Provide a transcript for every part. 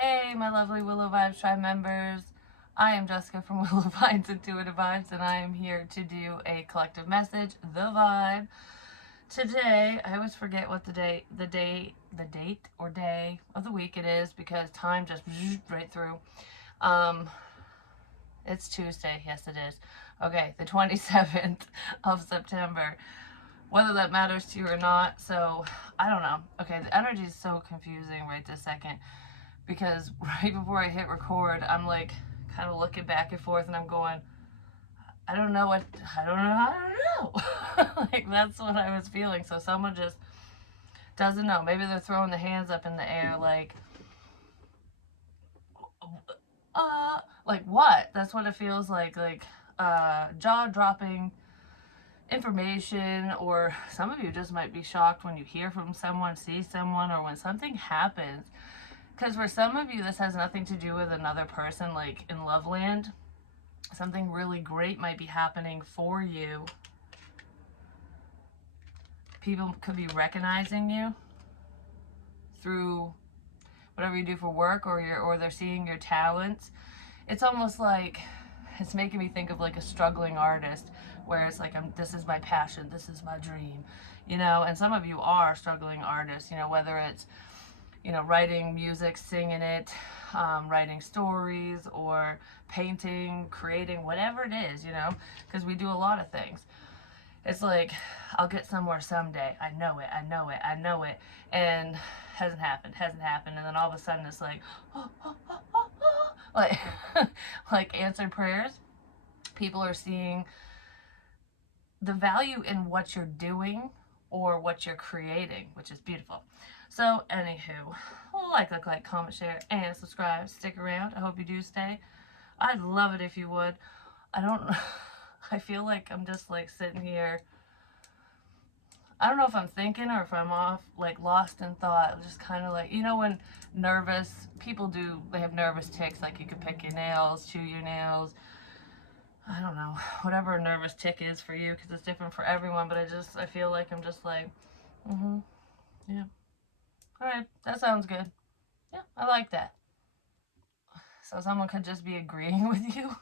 Hey, my lovely Willow Vibes Tribe members. I am Jessica from Willow Vibes Intuitive Vibes, and I am here to do a collective message, the vibe. Today, I always forget what the date or day of the week it is because time just right through. It's Tuesday. Yes, it is. Okay, the 27th of September. Whether that matters to you or not, so I don't know. Okay, the energy is so confusing right this second, because right before I hit record, I'm like kind of looking back and forth and I'm going, I don't know. Like, that's what I was feeling. So someone just doesn't know. Maybe they're throwing the hands up in the air like what? That's what it feels like jaw-dropping information. Or some of you just might be shocked when you hear from someone, see someone, or when something happens. Because for some of you, this has nothing to do with another person, like in love land. Something really great might be happening for you. People could be recognizing you through whatever you do for work, or they're seeing your talents. It's almost like it's making me think of like a struggling artist, where it's like, this is my passion, this is my dream, and some of you are struggling artists, whether it's writing music, singing it, writing stories, or painting, creating, whatever it is, because we do a lot of things. It's like, I'll get somewhere someday. I know it. And hasn't happened. And then all of a sudden it's like, like, like answered prayers. People are seeing the value in what you're doing or what you're creating, which is beautiful. So, anywho, like, comment, share, and subscribe. Stick around. I hope you do stay. I'd love it if you would. I feel like I'm just like sitting here. I don't know if I'm thinking or if I'm off, like lost in thought. Just kind of like, when nervous people they have nervous tics, like you could pick your nails, chew your nails. I don't know, whatever a nervous tick is for you, because it's different for everyone, but I feel like I'm just like, yeah. All right, that sounds good. Yeah, I like that. So someone could just be agreeing with you.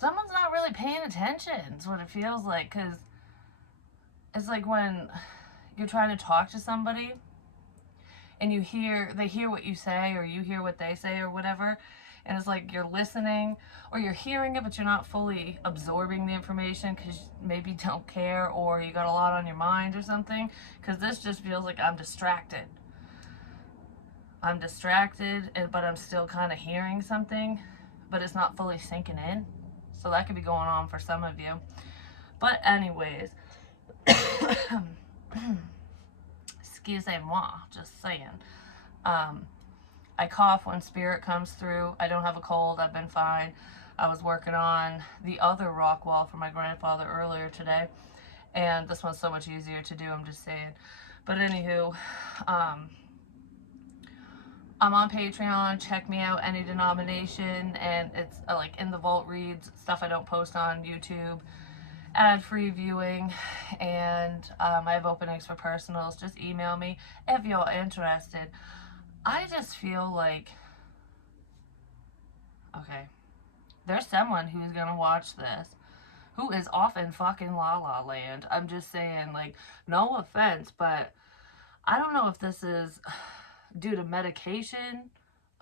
Someone's not really paying attention, is what it feels like, because it's like when you're trying to talk to somebody and they hear what you say, or you hear what they say, or whatever, and it's like you're listening, or you're hearing it, but you're not fully absorbing the information because maybe you don't care, or you got a lot on your mind or something. Because this just feels like I'm distracted, but I'm still kind of hearing something, but it's not fully sinking in. So that could be going on for some of you. But anyways, excusez-moi, just saying. I cough when spirit comes through. I don't have a cold. I've been fine. I was working on the other rock wall for my grandfather earlier today, and this one's so much easier to do, I'm just saying. But anywho, I'm on Patreon. Check me out, any denomination, and it's like in the vault reads, stuff I don't post on YouTube, ad-free viewing, and I have openings for personals. Just email me if you're interested. I just feel like, okay, there's someone who's gonna watch this who is off in fucking La La Land. I'm just saying, like, no offense, but I don't know if this is due to medication,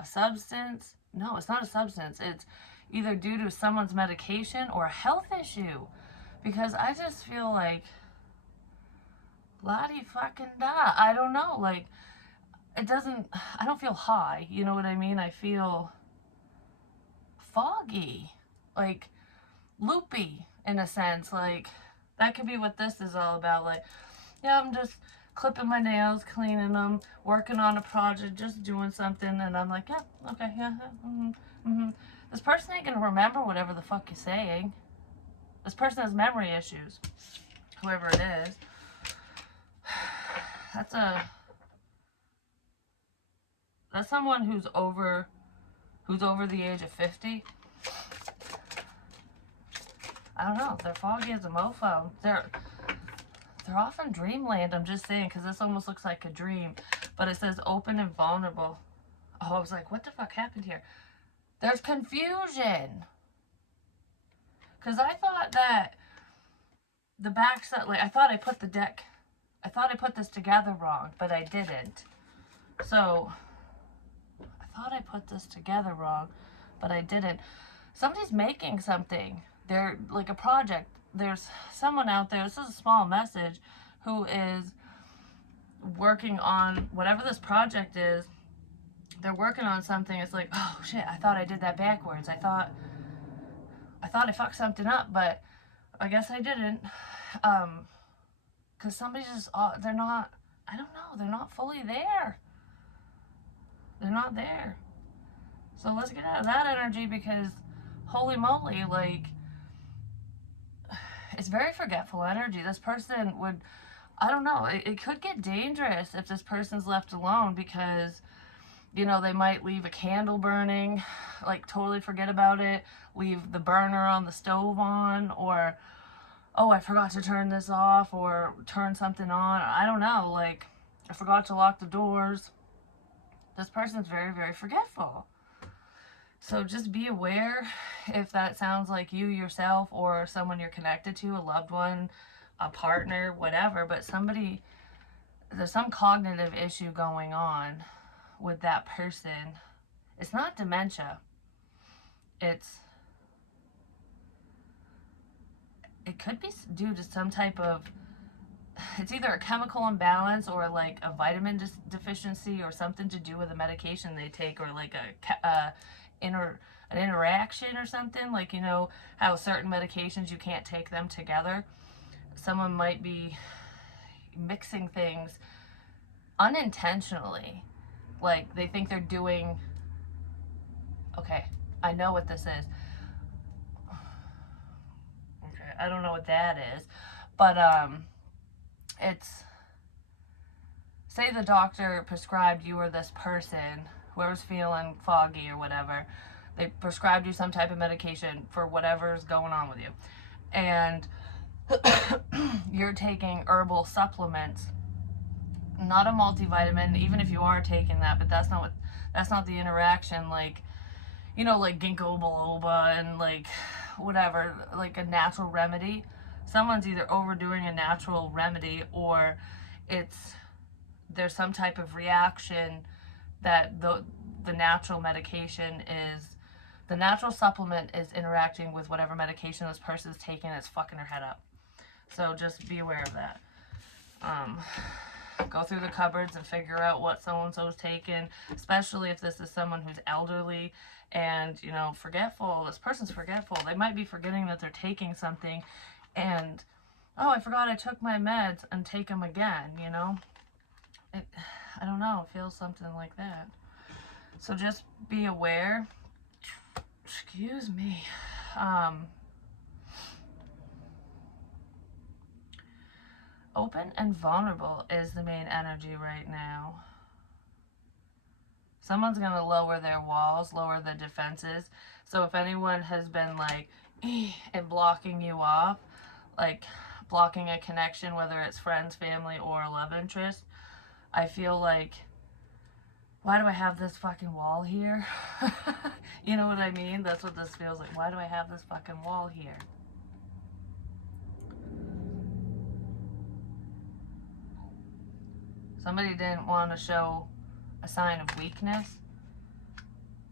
a substance. No, it's not a substance. It's either due to someone's medication or a health issue. Because I just feel like, la-di fucking da. I don't know, like, I don't feel high, you know what I mean? I feel foggy, like loopy in a sense. Like, that could be what this is all about. Like, yeah, I'm just clipping my nails, cleaning them, working on a project, just doing something, and I'm like, yeah, okay, yeah, This person ain't gonna remember whatever the fuck you're saying. This person has memory issues, whoever it is. That's someone who's over the age of 50. I don't know. They're foggy as a mofo. They're off in dreamland, I'm just saying, because this almost looks like a dream. But it says open and vulnerable. Oh, I was like, what the fuck happened here? There's confusion. Because I thought that the back side, like, I thought I put this together wrong, but I didn't. So, I thought I put this together wrong, but I didn't. Somebody's making something. They're like a project. There's someone out there, this is a small message, who is working on whatever this project is. They're working on something. It's like, oh shit, I thought I did that backwards. I thought I fucked something up, but I guess I didn't. Because somebody's just, they're not, I don't know, they're not fully there. They're not there. So let's get out of that energy, because holy moly, like, it's very forgetful energy. This person would, I don't know, it could get dangerous if this person's left alone, because, you know, they might leave a candle burning, like totally forget about it, leave the burner on the stove on, or, oh, I forgot to turn this off, or turn something on. I don't know, like, I forgot to lock the doors. This person's very, very forgetful. So just be aware if that sounds like you yourself or someone you're connected to, a loved one, a partner, whatever. But somebody, there's some cognitive issue going on with that person. It's not dementia. It could be due to some type of, it's either a chemical imbalance or like a vitamin deficiency, or something to do with a medication they take, or like an interaction or something. Like, you know how certain medications you can't take them together. Someone might be mixing things unintentionally. Like, they think they're doing, okay, I know what this is. Okay, I don't know what that is, but it's, say the doctor prescribed you or this person, whoever's feeling foggy or whatever, they prescribed you some type of medication for whatever's going on with you, and you're taking herbal supplements, not a multivitamin, even if you are taking that, but that's not the interaction, like, you know, like ginkgo biloba and like whatever, like a natural remedy. Someone's either overdoing a natural remedy, or there's some type of reaction that the natural medication is, the natural supplement is interacting with whatever medication this person is taking, and it's fucking her head up. So just be aware of that. Go through the cupboards and figure out what so-and-so's taken, especially if this is someone who's elderly and, you know, forgetful. This person's forgetful. They might be forgetting that they're taking something, and, oh, I forgot I took my meds, and take them again, you know? I don't know, it feels something like that. So just be aware. Excuse me. Open and vulnerable is the main energy right now. Someone's going to lower their walls, lower the defenses. So if anyone has been like, and blocking you off, like blocking a connection, whether it's friends, family, or a love interest, I feel like, why do I have this fucking wall here? You know what I mean? That's what this feels like. Why do I have this fucking wall here? Somebody didn't want to show a sign of weakness.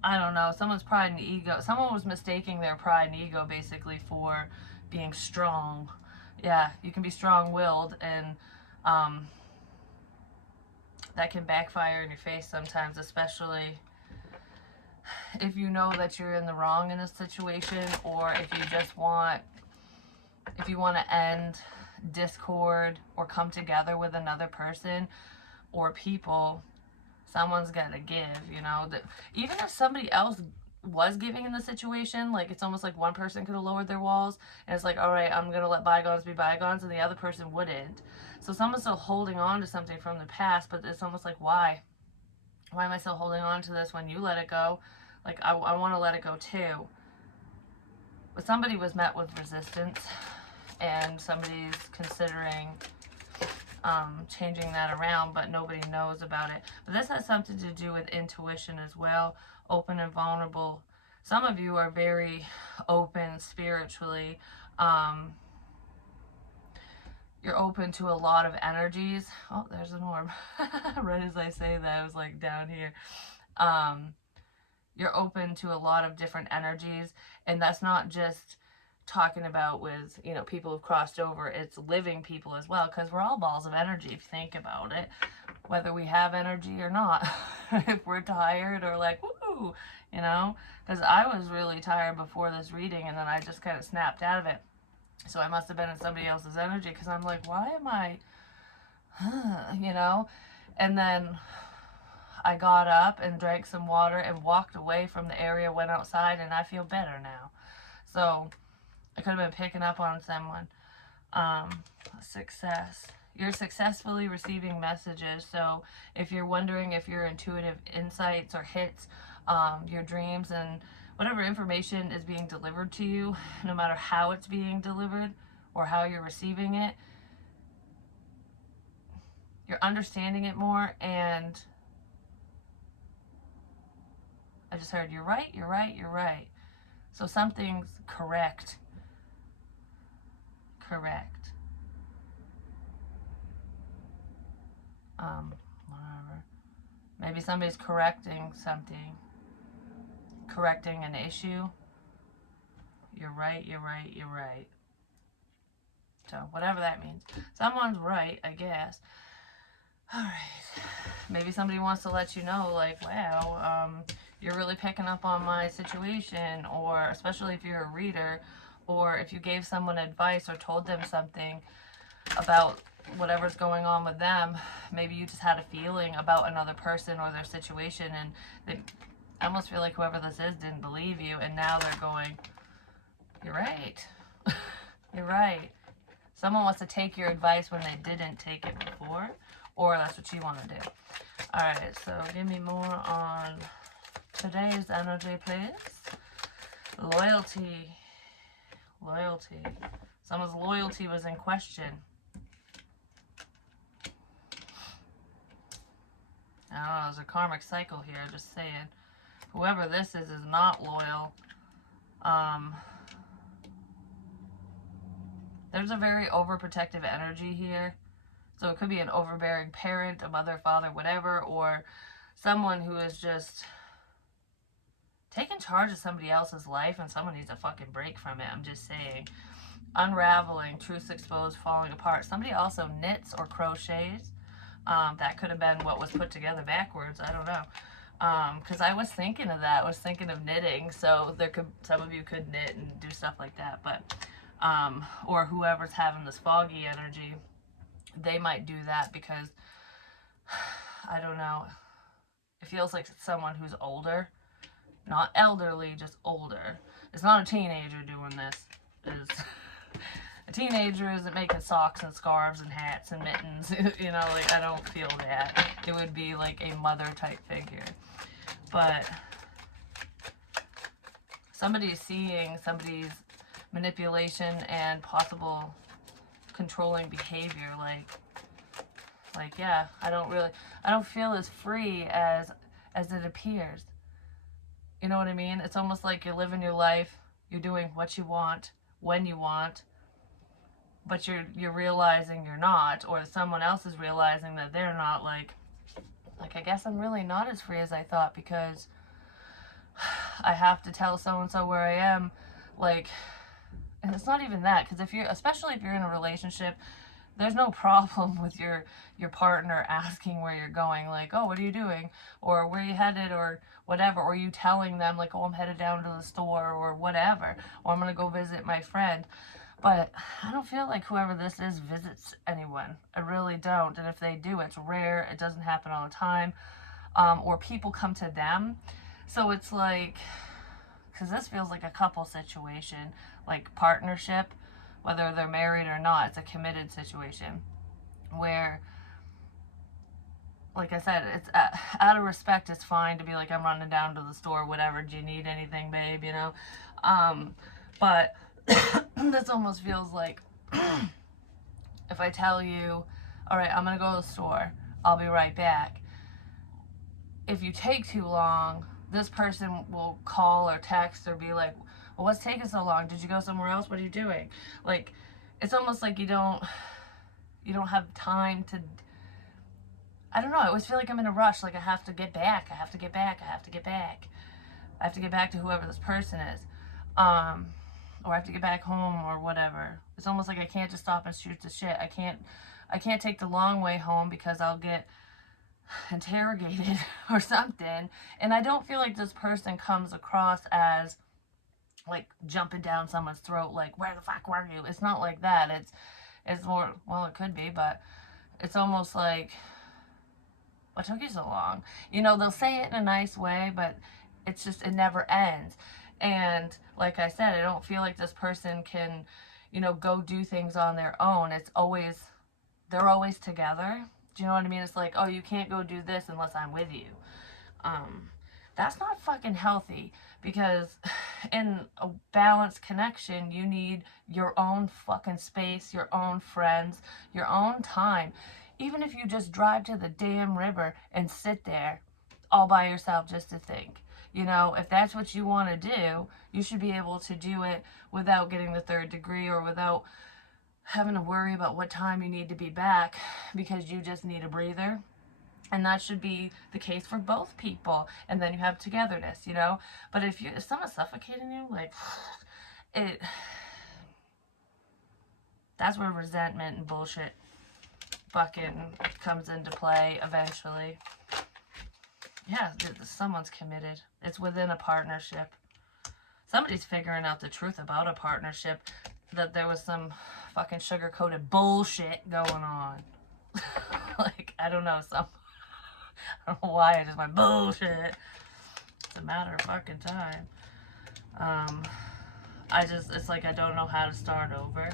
I don't know. Someone's pride and ego. Someone was mistaking their pride and ego basically for being strong. Yeah, you can be strong-willed, and that can backfire in your face sometimes, especially if you know that you're in the wrong in a situation, or if you just want, if you want to end discord or come together with another person or people, someone's got to give, you know. That even if somebody else was giving in the situation, like, it's almost like one person could have lowered their walls, and it's like, all right, I'm going to let bygones be bygones, and the other person wouldn't. So someone's still holding on to something from the past, but it's almost like, why? Why am I still holding on to this when you let it go? Like, I want to let it go too. But somebody was met with resistance, and somebody's considering changing that around, but nobody knows about it. But this has something to do with intuition as well, open and vulnerable. Some of you are very open spiritually. You're open to a lot of energies. Oh, there's an orb. Right as I say that, I was like down here. You're open to a lot of different energies, and that's not just talking about with, you know, people who've crossed over. It's living people as well, because we're all balls of energy if you think about it, whether we have energy or not. If we're tired or like, woo, you know, because I was really tired before this reading, and then I just kind of snapped out of it. So I must have been in somebody else's energy, because I'm like, why am I, you know? And then I got up and drank some water and walked away from the area, went outside, and I feel better now. So I could have been picking up on someone. Success. You're successfully receiving messages. So if you're wondering if your intuitive insights or hits, your dreams and whatever information is being delivered to you, no matter how it's being delivered or how you're receiving it, you're understanding it more. And I just heard, you're right, you're right, you're right. So something's correct. Correct. Whatever. Maybe somebody's correcting something. Correcting an issue. You're right, you're right, you're right. So, whatever that means. Someone's right, I guess. Alright. Maybe somebody wants to let you know, like, wow, you're really picking up on my situation, or especially if you're a reader, or if you gave someone advice or told them something about whatever's going on with them. Maybe you just had a feeling about another person or their situation, and they, I almost feel like whoever this is didn't believe you, and now they're going, you're right. You're right. Someone wants to take your advice when they didn't take it before, or that's what you want to do. Alright, so give me more on today's energy, please. Loyalty. Loyalty. Someone's loyalty was in question. I don't know, there's a karmic cycle here, just saying. Whoever this is not loyal. There's a very overprotective energy here. So it could be an overbearing parent, a mother, father, whatever, or someone who is just taking charge of somebody else's life, and someone needs a fucking break from it. I'm just saying. Unraveling, truths exposed, falling apart. Somebody also knits or crochets. That could have been what was put together backwards. I don't know. Because I was thinking of that. I was thinking of knitting. So there could, some of you could knit and do stuff like that. But, or whoever's having this foggy energy, they might do that because, I don't know. It feels like someone who's older. Not elderly, just older. It's not a teenager doing this. It's a teenager isn't making socks and scarves and hats and mittens. You know, like, I don't feel that. It would be like a mother type figure. But somebody's seeing somebody's manipulation and possible controlling behavior. Like, yeah, I don't feel as free as it appears. You know what I mean? It's almost like you're living your life, you're doing what you want, when you want, but you're realizing you're not, or someone else is realizing that they're not. Like I guess I'm really not as free as I thought, because I have to tell so-and-so where I am, like, and it's not even that, because especially if you're in a relationship, there's no problem with your partner asking where you're going, like, oh, what are you doing, or where are you headed, or whatever, or you telling them, like, oh, I'm headed down to the store, or whatever, or I'm gonna go visit my friend. But I don't feel like whoever this is visits anyone. I really don't. And if they do, it's rare. It doesn't happen all the time. Or people come to them. So it's like, because this feels like a couple situation, like partnership, whether they're married or not. It's a committed situation where, like I said, it's out of respect, it's fine to be like, I'm running down to the store, whatever, do you need anything, babe, you know? But this almost feels like, if I tell you, all right, I'm going to go to the store. I'll be right back. If you take too long, this person will call or text or be like, well, what's taking so long? Did you go somewhere else? What are you doing? Like, it's almost like you don't have time to, I don't know, I always feel like I'm in a rush. Like, I have to get back. I have to get back. I have to get back. I have to get back to whoever this person is. Or I have to get back home or whatever. It's almost like I can't just stop and shoot the shit. I can't take the long way home because I'll get interrogated or something. And I don't feel like this person comes across as like jumping down someone's throat, like, where the fuck were you? It's not like that. It's more, well, it could be, but it's almost like, what took you so long? You know, they'll say it in a nice way, but it's just, it never ends. And like I said, I don't feel like this person can, you know, go do things on their own. It's always, they're always together. Do you know what I mean? It's like, oh, you can't go do this unless I'm with you. That's not fucking healthy, because in a balanced connection, you need your own fucking space, your own friends, your own time. Even if you just drive to the damn river and sit there all by yourself just to think. You know, if that's what you want to do, you should be able to do it without getting the third degree or without having to worry about what time you need to be back, because you just need a breather. And that should be the case for both people. And then you have togetherness, you know? But if someone's suffocating you, like, that's where resentment and bullshit fucking comes into play eventually. Yeah, someone's committed. It's within a partnership. Somebody's figuring out the truth about a partnership, that there was some fucking sugar-coated bullshit going on. Like, I don't know, I don't know why I just went bullshit. It's a matter of fucking time. It's like I don't know how to start over.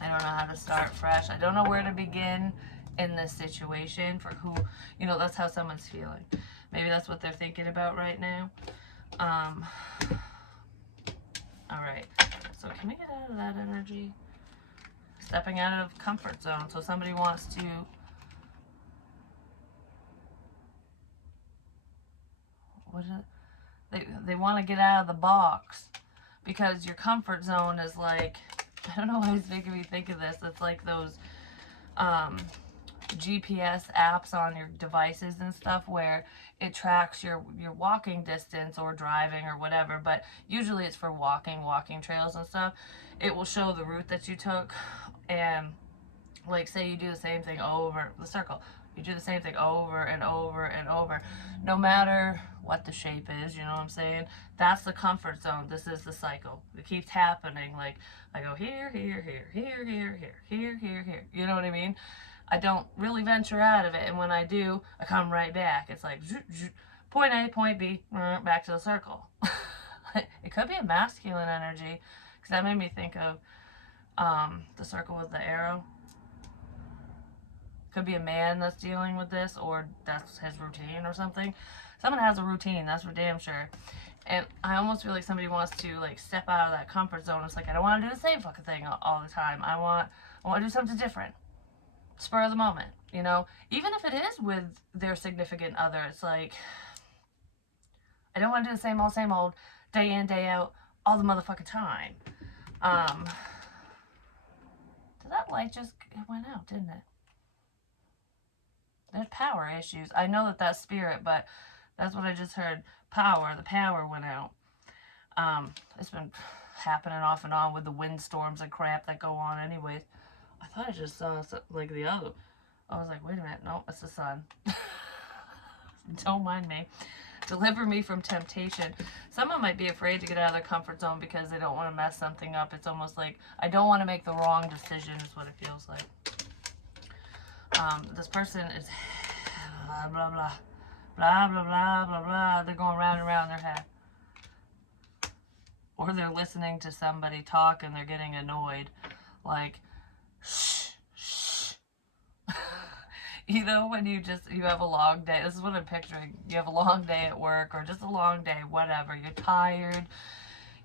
I don't know how to start fresh. I don't know where to begin in this situation for who, you know, that's how someone's feeling. Maybe that's what they're thinking about right now. Alright, so can we get out of that energy? Stepping out of comfort zone. So somebody wants to, they want to get out of the box, because your comfort zone is like, I don't know why it's making me think of this. It's like those GPS apps on your devices and stuff, where it tracks your walking distance or driving or whatever, but usually it's for walking trails and stuff. It will show the route that you took, and like, say you do the same thing over the circle, you do the same thing over and over and over, no matter what the shape is, you know what I'm saying? That's the comfort zone. This is the cycle. It keeps happening. Like, I go here, here, here, here, here, here, here, here, here. You know what I mean? I don't really venture out of it, and when I do, I come right back. It's like, point A, point B, back to the circle. It could be a masculine energy, because that made me think of the circle with the arrow. Could be a man that's dealing with this, or that's his routine or something. Someone has a routine, that's for damn sure. And I almost feel like somebody wants to, like, step out of that comfort zone. It's like, I don't want to do the same fucking thing all the time. I want to do something different. Spur of the moment, you know? Even if it is with their significant other, it's like, I don't want to do the same old, day in, day out, all the motherfucking time. Did that light just, it went out, didn't it? There's power issues. I know that that's spirit, but that's what I just heard. The power went out. It's been happening off and on with the windstorms and crap that go on anyways. I thought I just saw like the other. I was like, wait a minute. No, it's the sun. Don't mind me. Deliver me from temptation. Someone might be afraid to get out of their comfort zone because they don't want to mess something up. It's almost like, I don't want to make the wrong decision is what it feels like. This person is blah, blah, blah. Blah, blah, blah, blah, blah. They're going round and round in their head. Or they're listening to somebody talk and they're getting annoyed. Like, shh, shh. You know, when you have a long day. This is what I'm picturing. You have a long day at work, or just a long day, whatever. You're tired.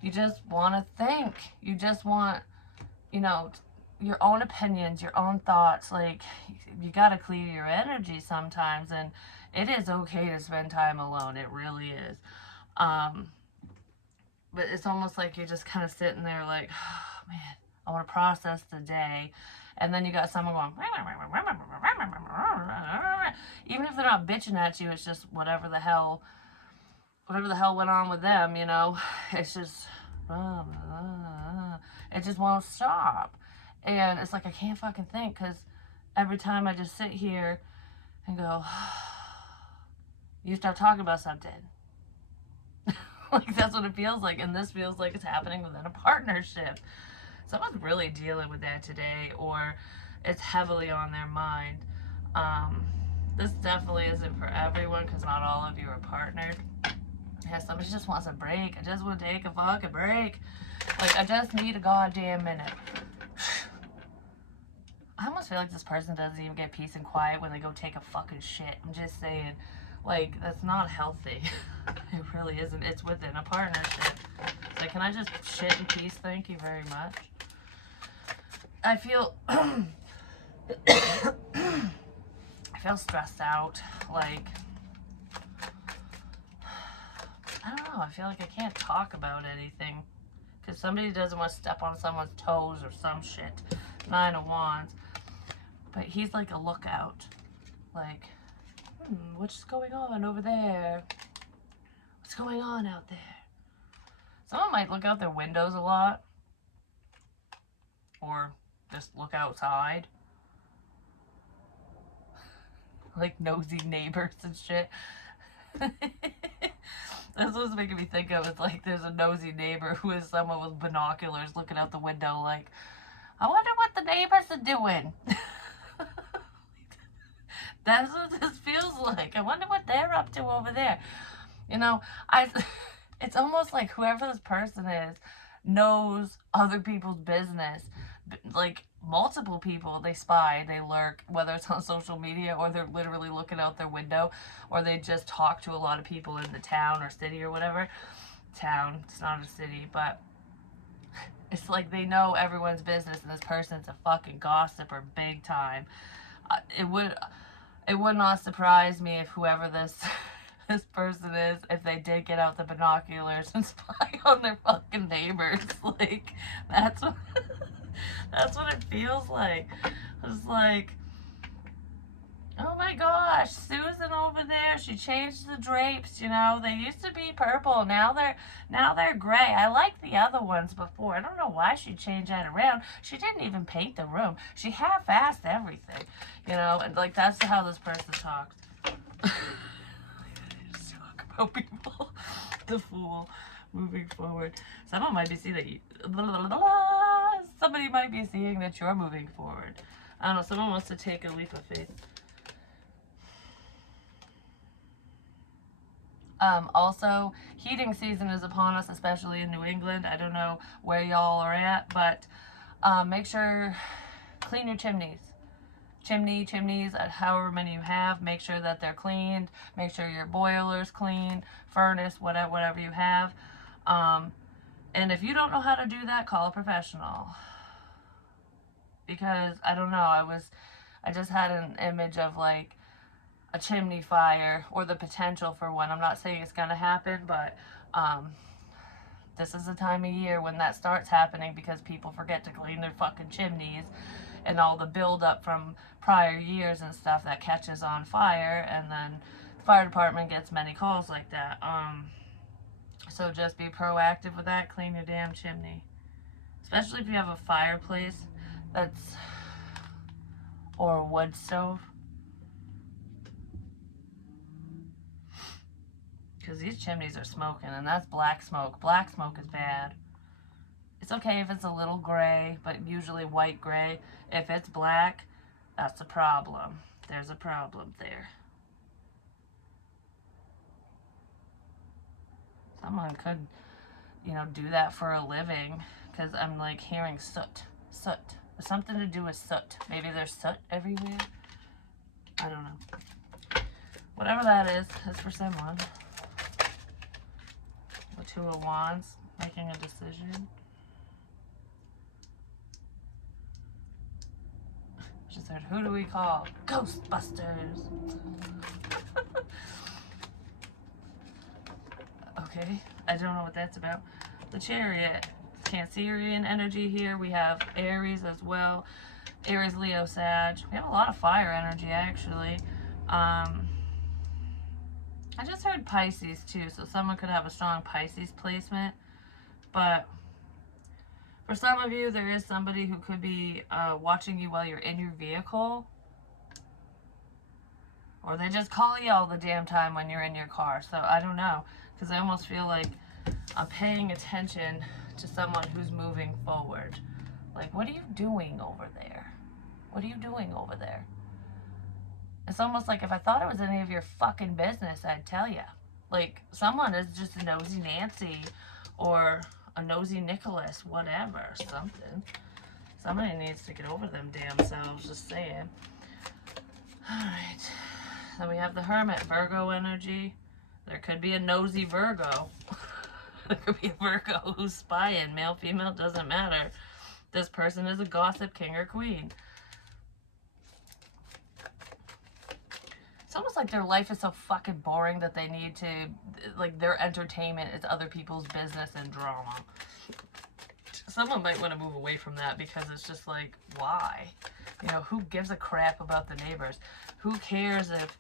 You just want to think. You just want, you know, your own opinions, your own thoughts. Like, you gotta clear your energy sometimes, and it is okay to spend time alone. It really is. Um, but it's almost like you're just kind of sitting there like, oh, man, I want to process the day. And then you got someone going, even if they're not bitching at you, it's just whatever the hell went on with them, you know. It's just, it just won't stop. And it's like, I can't fucking think, because every time I just sit here and go, you start talking about something. Like, that's what it feels like. And this feels like it's happening within a partnership. Someone's really dealing with that today, or it's heavily on their mind. This definitely isn't for everyone, because not all of you are partnered. Yeah, somebody just wants a break. I just want to take a fucking break. Like, I just need a goddamn minute. I almost feel like this person doesn't even get peace and quiet when they go take a fucking shit. I'm just saying, like, that's not healthy. It really isn't. It's within a partnership. It's like, can I just shit in peace? Thank you very much. I feel I feel stressed out. Like, I don't know. I feel like I can't talk about anything because somebody doesn't want to step on someone's toes or some shit. 9 of Wands. But he's like a lookout. Like, what's going on over there? What's going on out there? Someone might look out their windows a lot. Or just look outside. Like nosy neighbors and shit. That's what's making me think of. It's like there's a nosy neighbor who is someone with binoculars looking out the window like, I wonder what the neighbors are doing. That's what this feels like. I wonder what they're up to over there. You know, it's almost like whoever this person is knows other people's business. Like, multiple people, they spy, they lurk, whether it's on social media or they're literally looking out their window, or they just talk to a lot of people in the town or city or whatever. Town, it's not a city, but it's like they know everyone's business, and this person's a fucking gossiper big time. It would not surprise me if whoever this person is, if they did get out the binoculars and spy on their fucking neighbors. Like, that's what it feels like. It's like, oh my gosh, Susan over there, she changed the drapes, you know. They used to be purple, now they're gray. I liked the other ones before. I don't know why she changed that around. She didn't even paint the room. She half-assed everything, you know. And like, that's how this person talks. Just talk about people. The Fool. Moving forward. Someone might be seeing that somebody might be seeing that you're moving forward. I don't know, someone wants to take a leap of faith. Also, heating season is upon us, especially in New England. I don't know where y'all are at, but make sure, clean your chimneys. Chimneys, however many you have, make sure that they're cleaned. Make sure your boiler's clean, furnace, whatever you have. And if you don't know how to do that, call a professional. Because, I don't know, I just had an image of like a chimney fire, or the potential for one. I'm not saying it's gonna happen, but this is the time of year when that starts happening, because people forget to clean their fucking chimneys, and all the buildup from prior years and stuff that catches on fire, and then the fire department gets many calls like that. So just be proactive with that. Clean your damn chimney, especially if you have a fireplace or a wood stove. Because these chimneys are smoking, and that's black smoke. Black smoke is bad. It's okay if it's a little gray, but usually white gray. If it's black, that's a problem. There's a problem there. Someone could, do that for a living, because I'm like hearing soot. Soot. Something to do with soot. Maybe there's soot everywhere. I don't know. Whatever that is for someone. The 2 of Wands, making a decision. answered. Who do we call? Ghostbusters. Okay, I don't know what that's about. The Chariot. Cancerian energy here. We have Aries as well. Aries, Leo, Sag. We have a lot of fire energy, actually. I just heard Pisces, too, so someone could have a strong Pisces placement. But for some of you, there is somebody who could be watching you while you're in your vehicle. Or they just call you all the damn time when you're in your car. So I don't know. Because I almost feel like I'm paying attention to someone who's moving forward. Like, what are you doing over there? What are you doing over there? It's almost like if I thought it was any of your fucking business, I'd tell you. Like, someone is just a nosy Nancy or a nosy Nicholas, whatever, something. Somebody needs to get over them damn selves, just saying. Alright. Then we have the Hermit, Virgo energy. There could be a nosy Virgo. There could be a Virgo who's spying. Male, female, doesn't matter. This person is a gossip king or queen. It's almost like their life is so fucking boring that they need to, like, their entertainment is other people's business and drama. Someone might want to move away from that because it's just like, why? You know, who gives a crap about the neighbors? Who cares if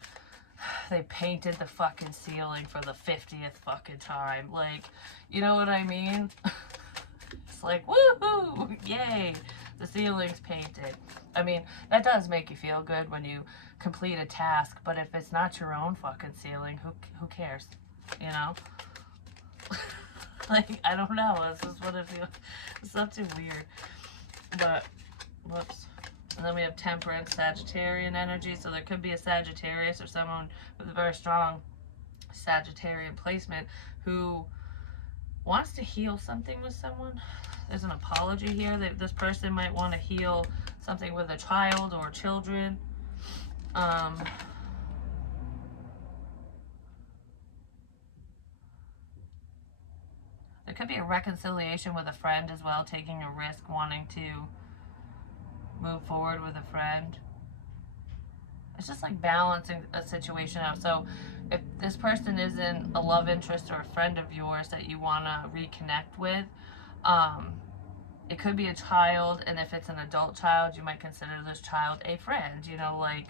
they painted the fucking ceiling for the 50th fucking time? Like, you know what I mean? It's like, woohoo! Yay! The ceiling's painted. I mean, that does make you feel good when you complete a task, but if it's not your own fucking ceiling, who cares? You know? Like, I don't know. This is what it feels. It's not too weird. But, whoops. And then we have Temperance, Sagittarian energy. So there could be a Sagittarius or someone with a very strong Sagittarian placement who wants to heal something with someone. There's an apology here that this person might want to heal something with a child or children. There could be a reconciliation with a friend as well, taking a risk, wanting to move forward with a friend. It's just like balancing a situation out. So if this person isn't a love interest or a friend of yours that you want to reconnect with, it could be a child, and if it's an adult child, you might consider this child a friend, you know, like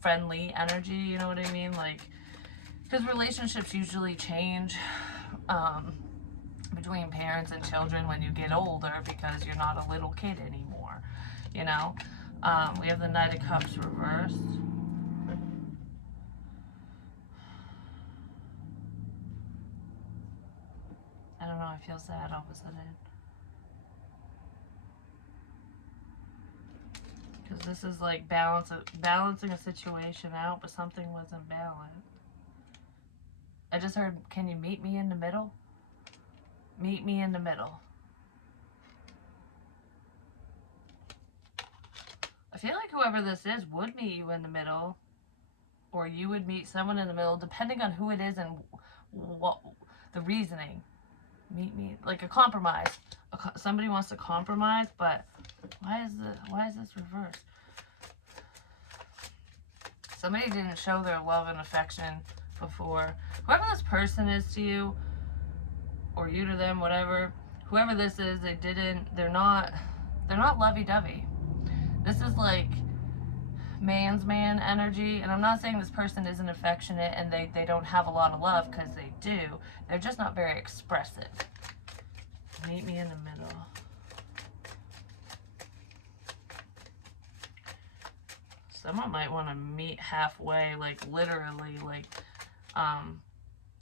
friendly energy, you know what I mean? Like, because relationships usually change between parents and children when you get older because you're not a little kid anymore, you know? We have the Knight of Cups reversed. I don't know, I feel sad all of a sudden. Because this is like balancing a situation out, but something wasn't balanced. I just heard, can you meet me in the middle? Meet me in the middle. I feel like whoever this is would meet you in the middle, or you would meet someone in the middle, depending on who it is and what the reasoning. Meet me, like a compromise. Somebody wants to compromise, but why is this reversed? Somebody didn't show their love and affection before. Whoever this person is to you, or you to them, whatever. Whoever this is, they're not lovey-dovey. This is like man's man energy, and I'm not saying this person isn't affectionate and they don't have a lot of love, because they do. They're just not very expressive. Meet me in the middle. Someone might want to meet halfway, like literally, like,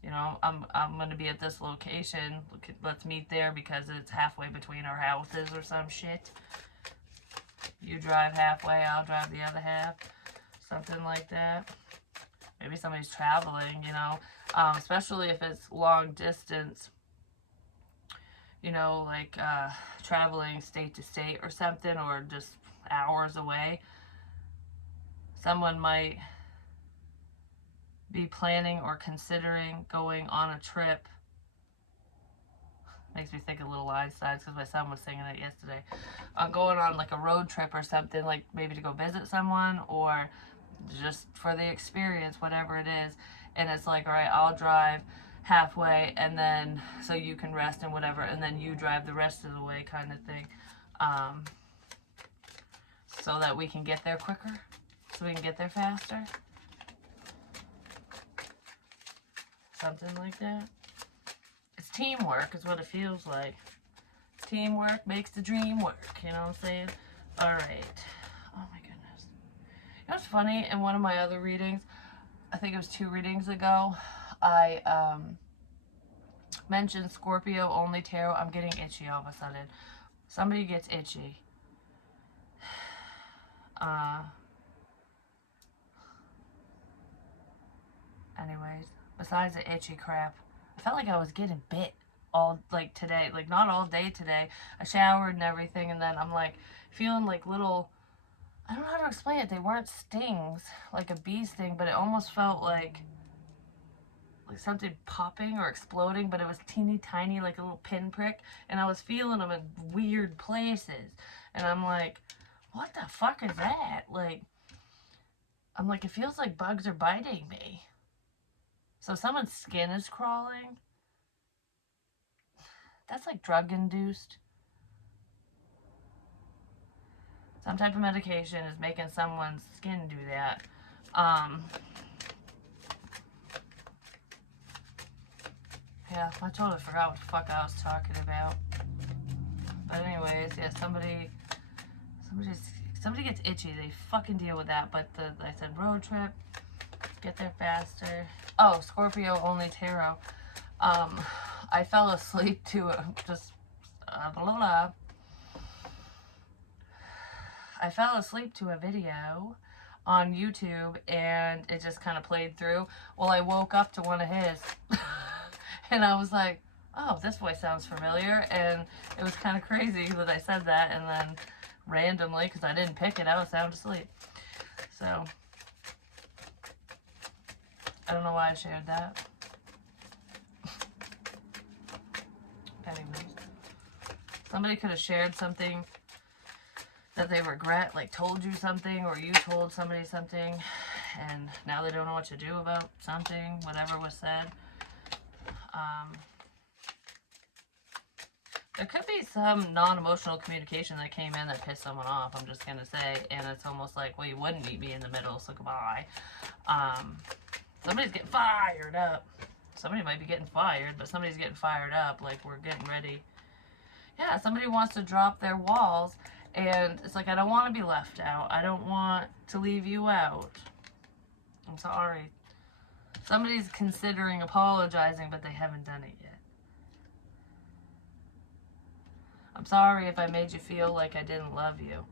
you know, I'm going to be at this location. Let's meet there because it's halfway between our houses or some shit. You drive halfway, I'll drive the other half. Something like that. Maybe somebody's traveling, you know, especially if it's long distance. You know, like traveling state to state or something, or just hours away. Someone might be planning or considering going on a trip Makes me think of Little Einsteins because my son was singing it yesterday. Going on like a road trip or something, like maybe to go visit someone or just for the experience, whatever it is. And it's like, all right, I'll drive halfway and then so you can rest and whatever, and then you drive the rest of the way kind of thing. So that we can get there quicker, so we can get there faster. Something like that. It's teamwork is what it feels like. Teamwork makes the dream work, you know what I'm saying? All right. Oh my goodness. You know what's funny? In one of my other readings, I think it was 2 readings ago, I mentioned Scorpio only tarot. I'm getting itchy all of a sudden. Somebody gets itchy. Anyways, besides the itchy crap, I felt like I was getting bit all, like today, like not all day today. I showered and everything, and then I'm like feeling like little, I don't know how to explain it. They weren't stings, like a bee sting, but it almost felt like something popping or exploding, but it was teeny tiny, like a little pinprick, and I was feeling them in weird places, and I'm like, what the fuck is that? Like, I'm like, it feels like bugs are biting me. So someone's skin is crawling. That's like drug induced. Some type of medication is making someone's skin do that. Yeah, I totally forgot what the fuck I was talking about. But anyways, yeah, somebody gets itchy. They fucking deal with that. But I said road trip, get there faster. Oh, Scorpio only tarot. I fell asleep to I fell asleep to a video on YouTube and it just kind of played through. Well, I woke up to one of his and I was like, oh, this voice sounds familiar. And it was kind of crazy that I said that, and then randomly, because I didn't pick it, I was sound asleep. So I don't know why I shared that. Anyways, somebody could have shared something that they regret, like told you something, or you told somebody something, and now they don't know what to do about something, whatever was said. There could be some non-emotional communication that came in that pissed someone off, I'm just going to say, and it's almost like, well, you wouldn't meet me in the middle, so goodbye. Somebody's getting fired up. Somebody might be getting fired, but somebody's getting fired up, like we're getting ready. Yeah, somebody wants to drop their walls, and it's like, I don't want to be left out. I don't want to leave you out. I'm sorry. Somebody's considering apologizing, but they haven't done it yet. I'm sorry if I made you feel like I didn't love you,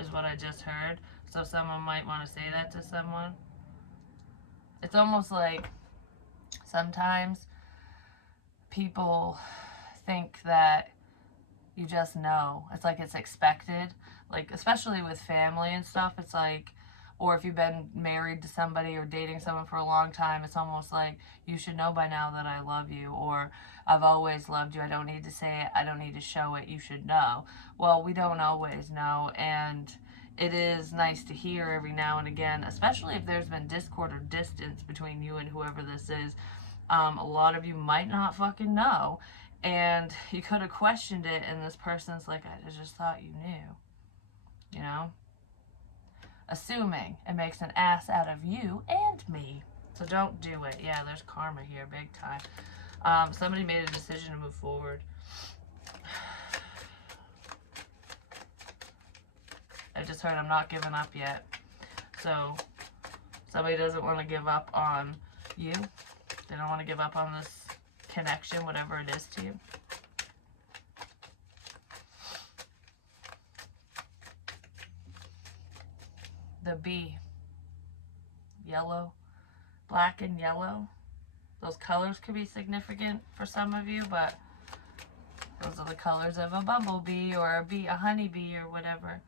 is what I just heard. So someone might want to say that to someone. It's almost like sometimes people think that you just know. It's like it's expected. Like, especially with family and stuff, it's like, or if you've been married to somebody or dating someone for a long time, it's almost like, you should know by now that I love you, or I've always loved you. I don't need to say it. I don't need to show it. You should know. Well, we don't always know, and it is nice to hear every now and again, especially if there's been discord or distance between you and whoever this is. A lot of you might not fucking know, and you could have questioned it, and this person's like, I just thought you knew. You know? Assuming it makes an ass out of you and me. So don't do it. Yeah, there's karma here, big time. Somebody made a decision to move forward. I just heard I'm not giving up yet. So somebody doesn't want to give up on you. They don't want to give up on this connection, whatever it is to you. The bee. Yellow. Black and yellow. Those colors could be significant for some of you, but those are the colors of a bumblebee or a bee, a honeybee or whatever.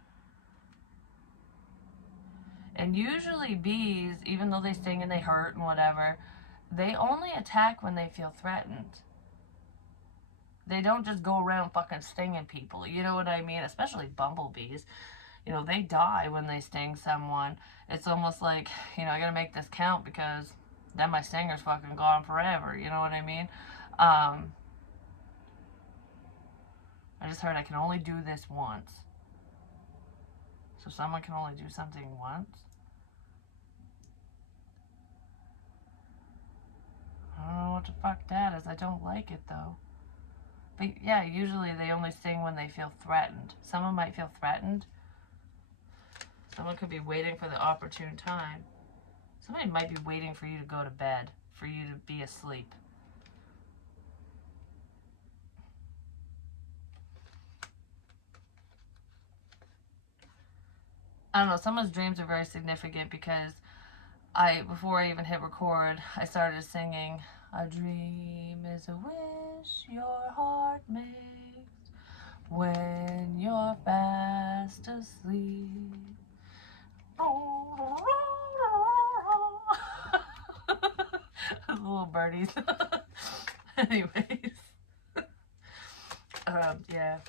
And usually bees, even though they sting and they hurt and whatever, they only attack when they feel threatened. They don't just go around fucking stinging people. You know what I mean? Especially bumblebees. You know, they die when they sting someone. It's almost like, you know, I gotta make this count because then my stinger's fucking gone forever. You know what I mean? I just heard I can only do this once. So someone can only do something once? I don't know what the fuck that is. I don't like it though. But yeah, usually they only sting when they feel threatened. Someone might feel threatened. Someone could be waiting for the opportune time. Somebody might be waiting for you to go to bed, for you to be asleep. I don't know, someone's dreams are very significant because before I even hit record, I started singing, "A dream is a wish your heart makes when you're fast asleep." Little birdies. Anyways. Yeah.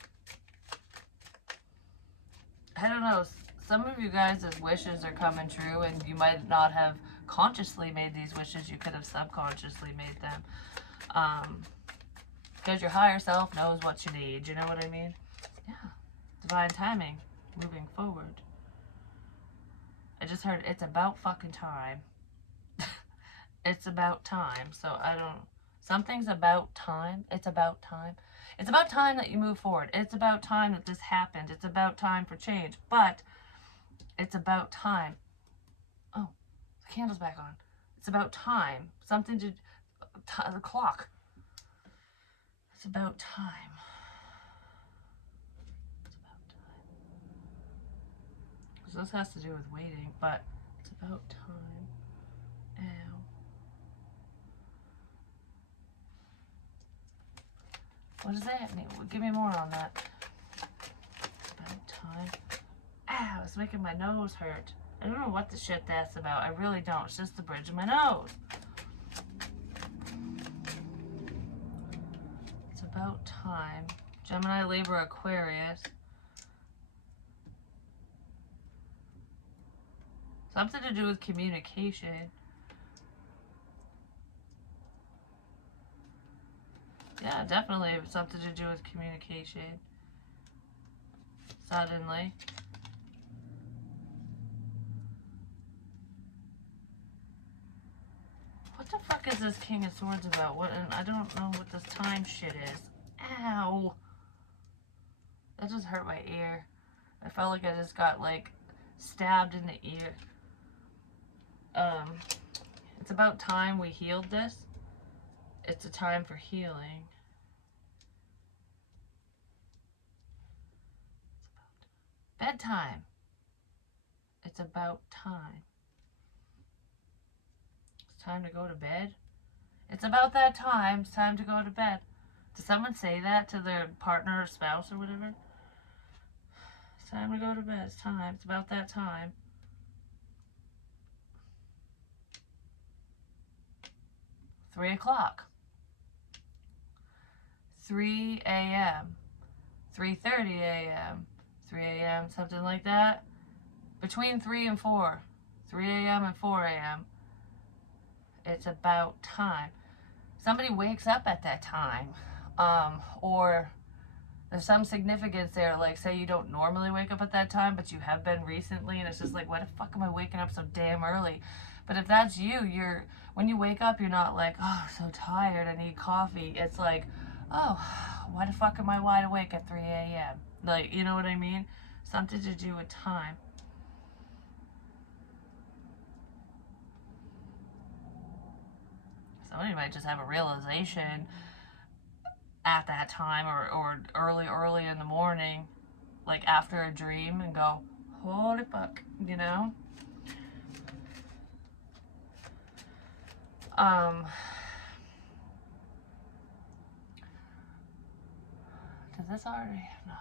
I don't know. Some of you guys' wishes are coming true, and you might not have consciously made these wishes. You could have subconsciously made them. Because your higher self knows what you need. You know what I mean? Yeah. Divine timing. Moving forward. I just heard it's about fucking time. It's about time. So I don't... Something's about time. It's about time. It's about time that you move forward. It's about time that this happened. It's about time for change. But it's about time. Oh, the candle's back on. It's about time. Something to... the clock. It's about time. It's about time. Because this has to do with waiting, but it's about time. Ow. What does that mean? Give me more on that. It's about time. Ow, it's making my nose hurt. I don't know what the shit that's about. I really don't. It's just the bridge of my nose. It's about time. Gemini, Libra, Aquarius. Something to do with communication. Yeah, definitely something to do with communication. Suddenly. What the fuck is this King of Swords about? What? And I don't know what this time shit is. Ow. That just hurt my ear. I felt like I just got like stabbed in the ear. It's about time we healed this. It's a time for healing. Bedtime. It's about time. It's time to go to bed. It's about that time. It's time to go to bed. Does someone say that to their partner or spouse or whatever? It's time to go to bed. It's time. It's about that time. Three o'clock. 3 a.m. 3:30 a.m. 3 a.m. Something like that. Between 3 and 4. 3 a.m. and 4 a.m. It's about time. Somebody wakes up at that time. Or there's some significance there. Like, say you don't normally wake up at that time, but you have been recently, and it's just like, why the fuck am I waking up so damn early? But if that's you, when you wake up, you're not like, oh, so tired, I need coffee. It's like, oh, why the fuck am I wide awake at 3 a.m.? Like, you know what I mean? Something to do with time. Somebody might just have a realization at that time or early in the morning, like after a dream, and go, holy fuck, you know? Does this already? No.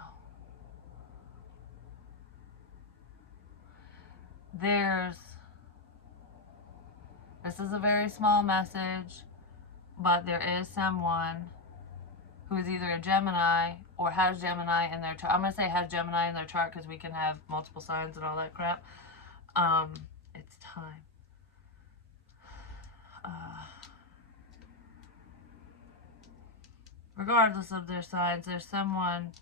This is a very small message, but there is someone who is either a Gemini or has Gemini in their chart. I'm going to say has Gemini in their chart because we can have multiple signs and all that crap. It's time. Regardless of their signs, there's someone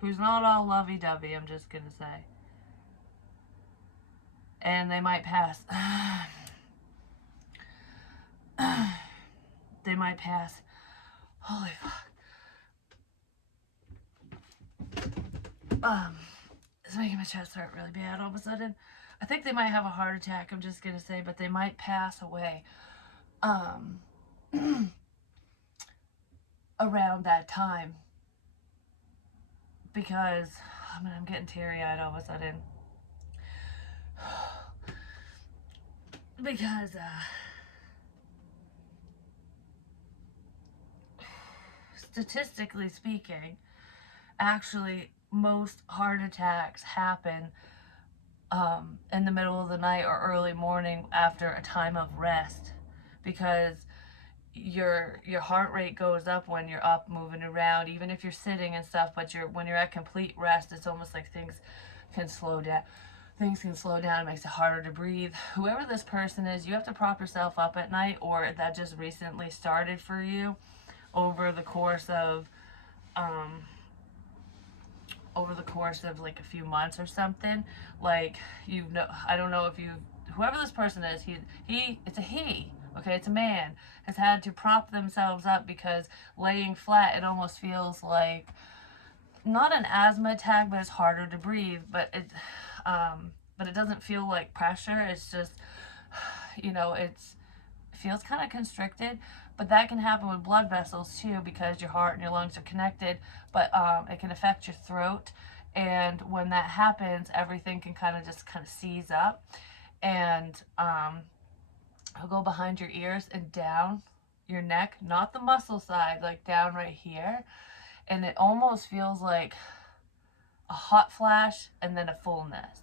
who's not all lovey-dovey, I'm just going to say. And they might pass. They might pass. Holy fuck. It's making my chest hurt really bad all of a sudden. I think they might have a heart attack, I'm just going to say, but they might pass away. Around that time. Because, I mean, I'm getting teary-eyed all of a sudden. Because, statistically speaking, actually, most heart attacks happen in the middle of the night or early morning after a time of rest, because your heart rate goes up when you're up moving around, even if you're sitting and stuff. But when you're at complete rest, it's almost like things can slow down. It makes it harder to breathe. Whoever this person is, you have to prop yourself up at night, or that just recently started for you over the course of like a few months or something. Like, I don't know if whoever this person is, it's a he, okay, it's a man, has had to prop themselves up, because laying flat, it almost feels like not an asthma attack, but it's harder to breathe. But it doesn't feel like pressure. It's just, it feels kind of constricted. But that can happen with blood vessels too, because your heart and your lungs are connected. But it can affect your throat, and when that happens, everything can kind of seize up, and it'll go behind your ears and down your neck, not the muscle side, like down right here, and it almost feels like a hot flash and then a fullness,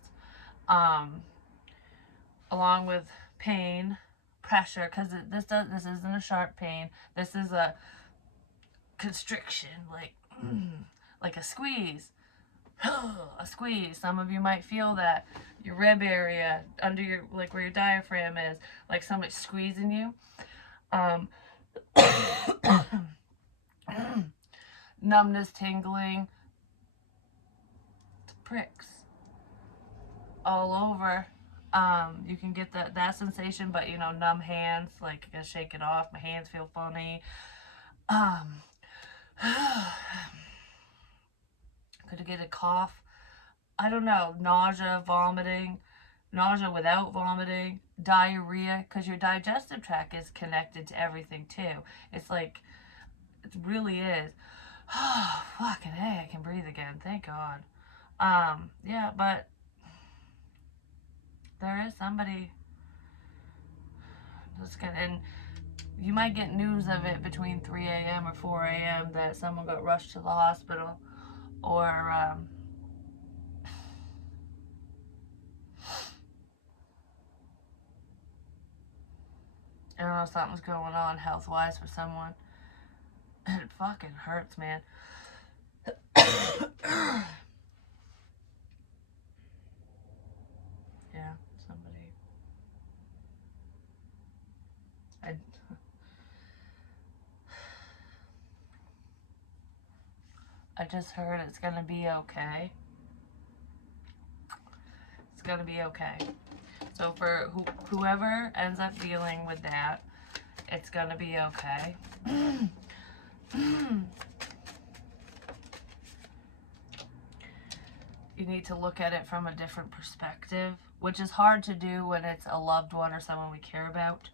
along with pain, pressure, because this isn't a sharp pain. This is a constriction, like a squeeze. A squeeze. Some of you might feel that your rib area under your, like where your diaphragm is, like somebody squeezing you. Numbness, tingling, pricks all over. You can get that sensation, but numb hands, like I gotta shake it off. My hands feel funny. Could get a cough. I don't know. Nausea, vomiting. Nausea without vomiting. Diarrhea, because your digestive tract is connected to everything too. It's like, it really is. Oh, fucking hey, I can breathe again. Thank God. Yeah, but there is somebody that's gonna, and you might get news of it between 3 a.m. or 4 a.m. that someone got rushed to the hospital, or I don't know, something's going on health-wise for someone. And it fucking hurts, man. Yeah, somebody. I just heard it's gonna be okay. It's gonna be okay. So for whoever ends up dealing with that, it's gonna be okay. You need to look at it from a different perspective, which is hard to do when it's a loved one or someone we care about.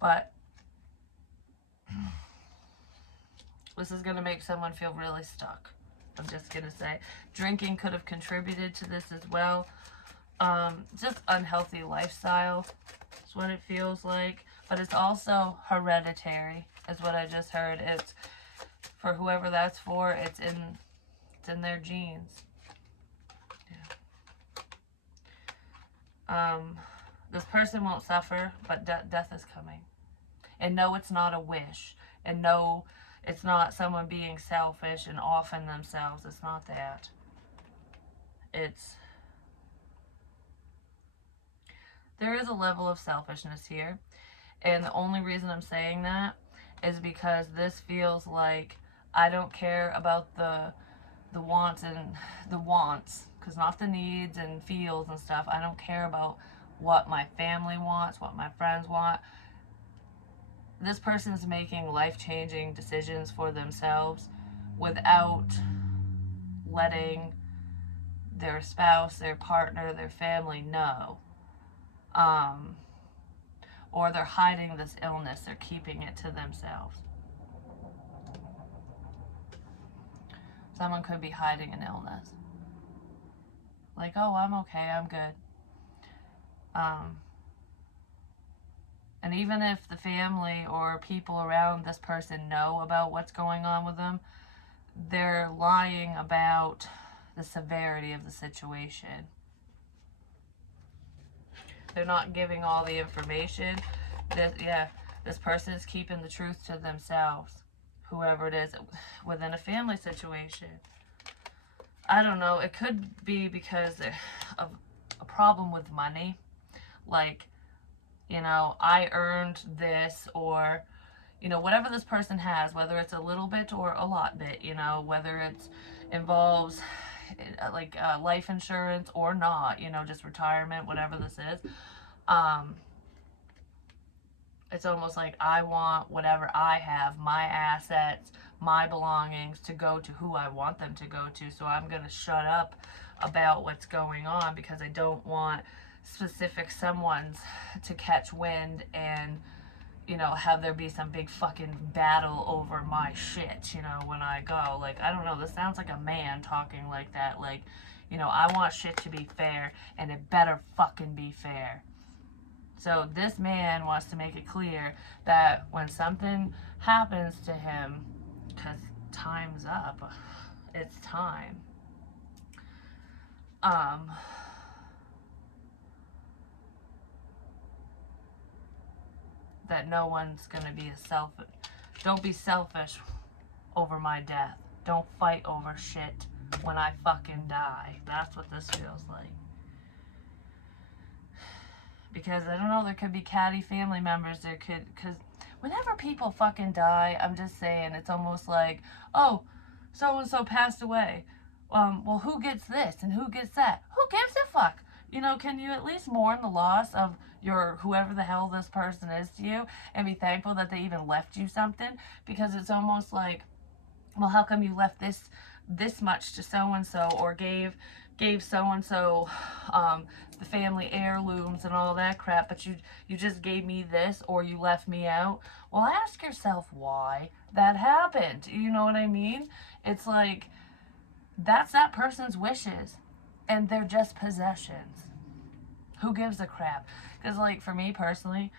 But this is going to make someone feel really stuck. I'm just going to say. Drinking could have contributed to this as well. Just unhealthy lifestyle is what it feels like. But it's also hereditary, is what I just heard. It's, for whoever that's for, it's in their genes. Yeah. This person won't suffer, but death is coming. And no, it's not a wish. And no, it's not someone being selfish and offing themselves. It's not that. It's, there is a level of selfishness here. And the only reason I'm saying that is because this feels like I don't care about the wants and the wants, because not the needs and feels and stuff. I don't care about what my family wants, what my friends want. This person's making life-changing decisions for themselves without letting their spouse, their partner, their family know. Or they're hiding this illness, they're keeping it to themselves. Someone could be hiding an illness. Like, oh, I'm okay, I'm good. And even if the family or people around this person know about what's going on with them, they're lying about the severity of the situation. They're not giving all the information. This person is keeping the truth to themselves, whoever it is, within a family situation. I don't know. It could be because of a problem with money. Like, you know, I earned this, or, you know, whatever this person has, whether it's a little bit or a lot bit, you know, whether it involves like life insurance or not, you know, just retirement, whatever this is. It's almost like I want whatever I have, my assets, my belongings, to go to who I want them to go to. So I'm going to shut up about what's going on because I don't want specific someone's to catch wind and, you know, have there be some big fucking battle over my shit, you know, when I go. Like, I don't know, this sounds like a man talking like that. Like, you know, I want shit to be fair, and it better fucking be fair. So this man wants to make it clear that when something happens to him, because time's up, it's time. That no one's gonna be don't be selfish over my death. Don't fight over shit when I fucking die. That's what this feels like. Because I don't know, there could be catty family members. There could, because whenever people fucking die, I'm just saying, it's almost like, oh, so and so passed away. Well, who gets this and who gets that? Who gives a fuck? You know, can you at least mourn the loss of your whoever the hell this person is to you, and be thankful that they even left you something? Because it's almost like, well, how come you left this much to so and so, or gave so and so the family heirlooms and all that crap, but you just gave me this, or you left me out? Well, ask yourself why that happened. You know what I mean? It's like, that's that person's wishes, and they're just possessions. Who gives a crap? Because, like, for me personally,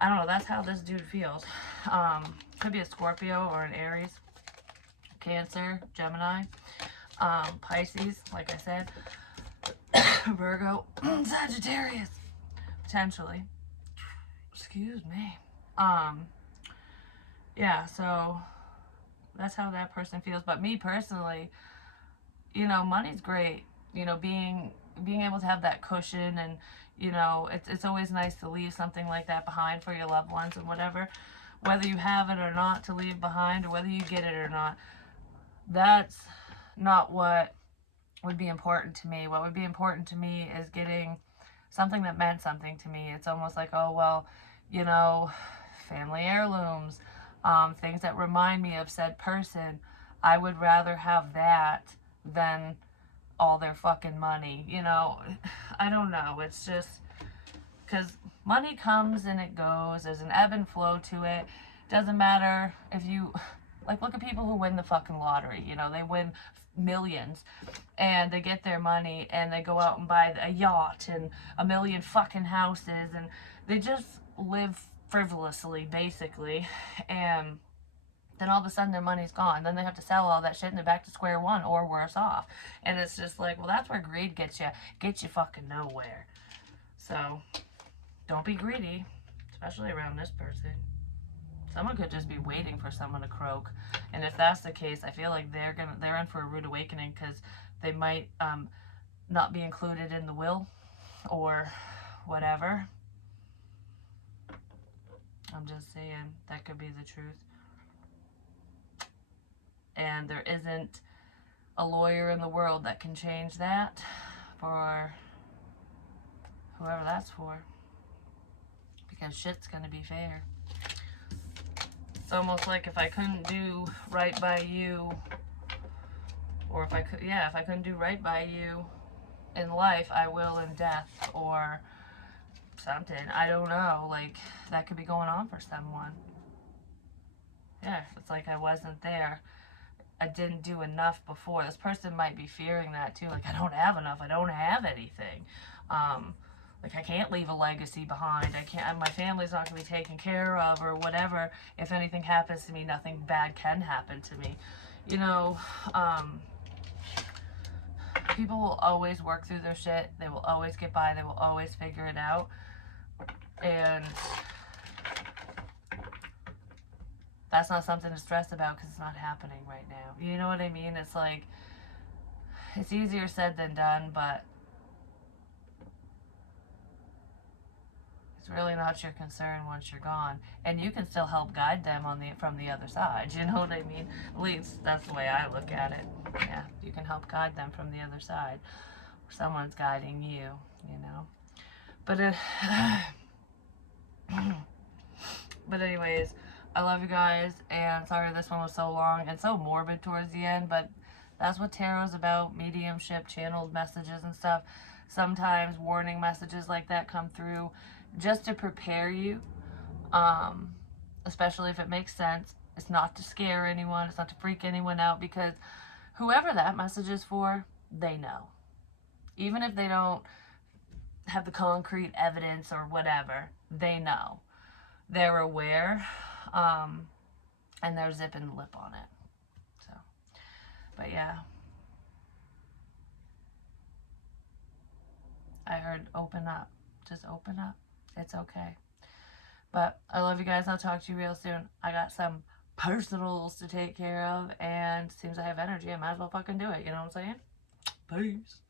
I don't know, that's how this dude feels. Could be a Scorpio or an Aries, Cancer, Gemini, Pisces, like I said, Virgo, Sagittarius, potentially. Excuse me. Yeah, so that's how that person feels. But me personally, you know, money's great. You know, being able to have that cushion, and, you know, it's always nice to leave something like that behind for your loved ones and whatever. Whether you have it or not to leave behind, or whether you get it or not, that's not what would be important to me. What would be important to me is getting something that meant something to me. It's almost like, oh, well, you know, family heirlooms, things that remind me of said person. I would rather have that than all their fucking money, you know. I don't know, it's just, because money comes and it goes, there's an ebb and flow to it. Doesn't matter if you, like, look at people who win the fucking lottery, you know, they win millions, and they get their money, and they go out and buy a yacht and a million fucking houses, and they just live frivolously, basically, and then all of a sudden their money's gone. Then they have to sell all that shit, and they're back to square one, or worse off. And it's just like, well, that's where greed gets you fucking nowhere. So don't be greedy, especially around this person. Someone could just be waiting for someone to croak. And if that's the case, I feel like they're in for a rude awakening, because they might not be included in the will or whatever. I'm just saying, that could be the truth. And there isn't a lawyer in the world that can change that for whoever that's for, because shit's gonna be fair. It's almost like if I couldn't do right by you, or if I couldn't do right by you in life, I will in death, or something. I don't know. Like, that could be going on for someone. Yeah, it's like I wasn't there. I didn't do enough before. This person might be fearing that too. Like, I don't have enough. I don't have anything. Like, I can't leave a legacy behind. I can't. My family's not going to be taken care of, or whatever. If anything happens to me, nothing bad can happen to me. You know, people will always work through their shit. They will always get by. They will always figure it out. And that's not something to stress about, because it's not happening right now. You know what I mean? It's like, it's easier said than done, but it's really not your concern once you're gone. And you can still help guide them from the other side. You know what I mean? At least that's the way I look at it. Yeah, you can help guide them from the other side. Someone's guiding you, you know. But but anyways, I love you guys, and sorry this one was so long and so morbid towards the end, but that's what tarot's about: mediumship, channeled messages and stuff. Sometimes warning messages like that come through just to prepare you, especially if it makes sense. It's not to scare anyone, it's not to freak anyone out, because whoever that message is for, they know. Even if they don't have the concrete evidence or whatever, they know. They're aware, and they're zipping the lip on it. So, but yeah. I heard open up. Just open up. It's okay. But I love you guys. I'll talk to you real soon. I got some personals to take care of, and seems I have energy. I might as well fucking do it. You know what I'm saying? Peace.